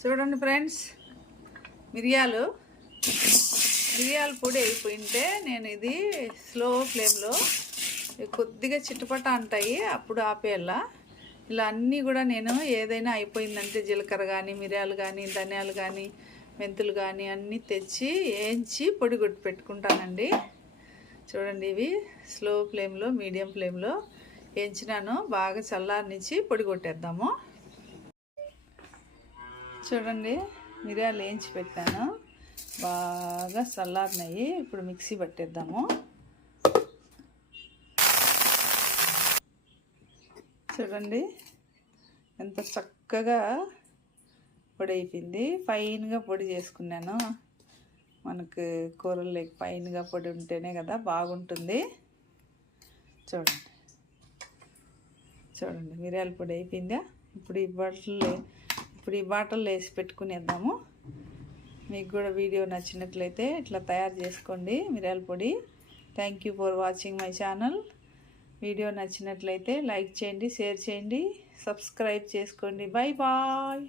చూడండి ఫ్రెండ్స్, మిరియాల పొడి అయిపోయింటే నేను ఇది స్లో ఫ్లేమ్లో కొద్దిగా చిట్టుపట అంటాయి, అప్పుడు ఆపేయాల. ఇలా అన్నీ కూడా నేను ఏదైనా అయిపోయిందంటే జీలకర్ర కానీ, మిరియాలు కానీ, ధనియాలు కానీ, మెంతులు కానీ అన్నీ తెచ్చి వేయించి పొడి కొట్టి పెట్టుకుంటానండి. చూడండి, ఇవి స్లో ఫ్లేమ్లో, మీడియం ఫ్లేమ్లో వేయించినాను. బాగా చల్లారనిచ్చి పొడి కొట్టేద్దాము. చూడండి, మిరియాలు వేయించి పెట్టాను, బాగా చల్లారినాయి. ఇప్పుడు మిక్సీ పట్టేద్దాము. చూడండి ఎంత చక్కగా పొడి అయిపోయింది. ఫైన్గా పొడి చేసుకున్నాను. మనకు కూరలు ఫైన్గా పొడి ఉంటేనే కదా బాగుంటుంది. చూడండి మిరియాల పొడి అయిపోయిందా. ఇప్పుడు ఈ బాటిల్లో వేసి పెట్టుకునేద్దాము. మీకు కూడా వీడియో నచ్చినట్లయితే ఇట్లా తయారు చేసుకోండి మిరియాల పొడి. Thank you for watching my channel. Video నచ్చినట్లయితే లైక్ చేయండి, షేర్ చేయండి, సబ్స్క్రైబ్ చేసుకోండి. Bye bye.